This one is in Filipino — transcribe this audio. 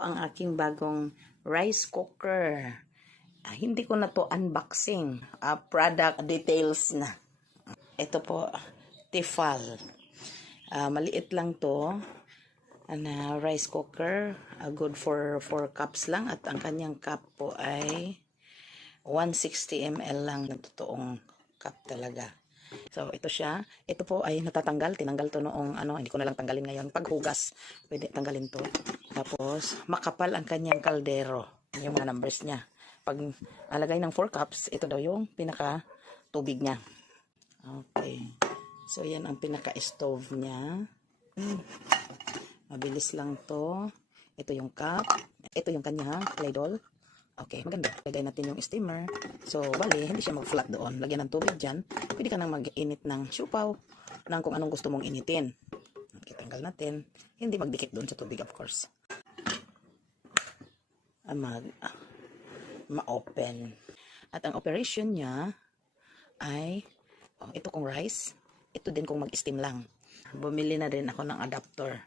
Ang aking bagong rice cooker. Hindi ko na to unboxing. Product details na. Ito po, Tefal. Maliit lang to na rice cooker. Good for 4 cups lang. At ang kanyang cup po ay 160 ml lang na totoong cup talaga. So, ito siya. Ito po ay natatanggal. Tinanggal to noong hindi ko na lang tanggalin ngayon. Paghugas, pwede tanggalin to. Tapos, makapal ang kanyang kaldero. Yung mga numbers niya. Pag alagay ng 4 cups, ito daw yung pinaka tubig niya. Okay. So, yan ang pinaka stove niya. Mabilis lang to. Ito yung cup. Ito yung kanya ladle. Okay, maganda. Lagay natin yung steamer. So, bali, hindi siya mag-flat doon. Lagyan ng tubig dyan. Pwede ka nang mag-init ng siupaw ng kung anong gusto mong initin. Okay, tanggal natin. Hindi magdikit doon sa tubig, of course. Ma-open. At ang operation niya ay, ito kung rice. Ito din kung mag-steam lang. Bumili na din ako ng adapter.